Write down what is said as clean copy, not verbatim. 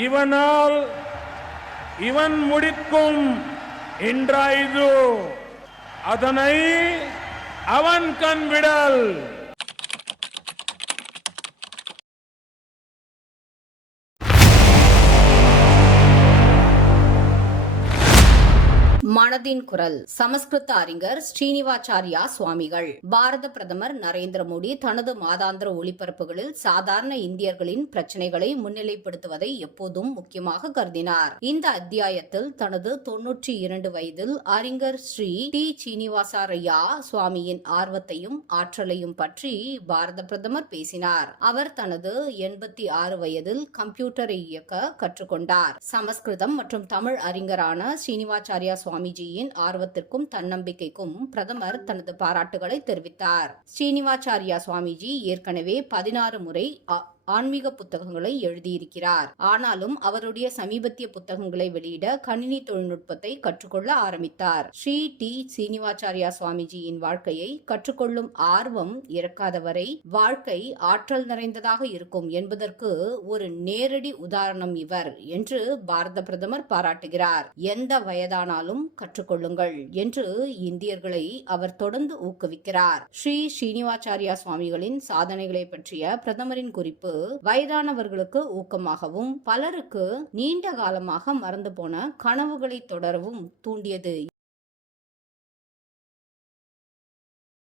இவனால் இவன் முடிக்கும் என்றாய்து அதனை அவன் கண்விடல். மனதின் குரல். சமஸ்கிருத அறிஞர் ஸ்ரீனிவாச்சாரியா சுவாமிகள். பாரத பிரதமர் நரேந்திர மோடி தனது மாதாந்திர ஒளிபரப்புகளில் சாதாரண இந்தியர்களின் பிரச்சனைகளை முன்னிலைப்படுத்துவதை எப்போதும் முக்கியமாக கருதினார். இந்த அத்தியாயத்தில் தனது 92 வயதில் அறிஞர் ஸ்ரீ டி சீனிவாசரையா சுவாமியின் ஆர்வத்தையும் ஆற்றலையும் பற்றி பாரத பிரதமர் பேசினார். அவர் தனது 86 வயதில் கம்ப்யூட்டரை இயக்க கற்றுக்கொண்டார். சமஸ்கிருதம் மற்றும் தமிழ் அறிஞரான ஸ்ரீனிவாச்சாரியா சுவாமிஜியின் ஆர்வத்திற்கும் தன்னம்பிக்கைக்கும் பிரதமர் தனது பாராட்டுகளை தெரிவித்தார். ஸ்ரீனிவாச்சாரியா சுவாமிஜி ஏற்கனவே 16 முறை ஆன்மீக புத்தகங்களை எழுதியிருக்கிறார். ஆனாலும் அவருடைய சமீபத்திய புத்தகங்களை வெளியிட கணினி தொழில்நுட்பத்தை கற்றுக்கொள்ள ஆரம்பித்தார். ஸ்ரீ டி சீனிவாச்சாரியா சுவாமிஜியின் வாழ்க்கையை கற்றுக்கொள்ளும் ஆர்வம் இறக்காதவரை வாழ்க்கை ஆற்றல் நிறைந்ததாக இருக்கும் என்பதற்கு ஒரு நேரடி உதாரணம் இவர் என்று பாரத பிரதமர் பாராட்டுகிறார். எந்த வயதானாலும் கற்றுக்கொள்ளுங்கள் என்று இந்தியர்களை அவர் தொடர்ந்து ஊக்குவிக்கிறார். ஸ்ரீ ஸ்ரீனிவாச்சாரியா சுவாமிகளின் சாதனைகளை பற்றிய பிரதமரின் குறிப்பு வயதானவர்களுக்கு ஊக்கமாகவும் பலருக்கு நீண்ட காலமாக மறந்து போன கனவுகளை தொடரவும் தூண்டியது